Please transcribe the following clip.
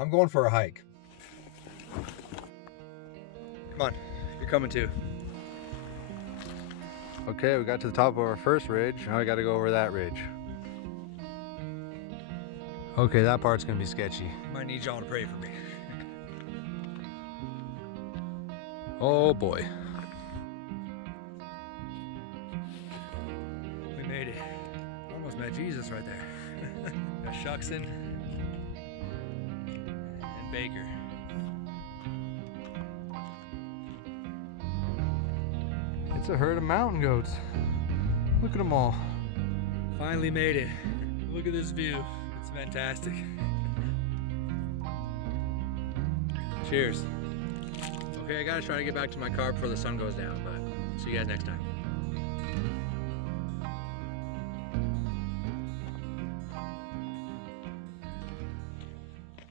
I'm going for a hike. Come on, you're coming too. Okay, we got to the top of our first ridge. Now I gotta go over that ridge. Okay, that part's gonna be sketchy. Might need y'all to pray for me. Oh boy. We made it. Almost met Jesus right there. Got Shuckson and Baker. It's a herd of mountain goats. Look at them all. Finally made it. Look at this view. It's fantastic. Cheers. Okay, I gotta try to get back to my car before the sun goes down, but see you guys next time.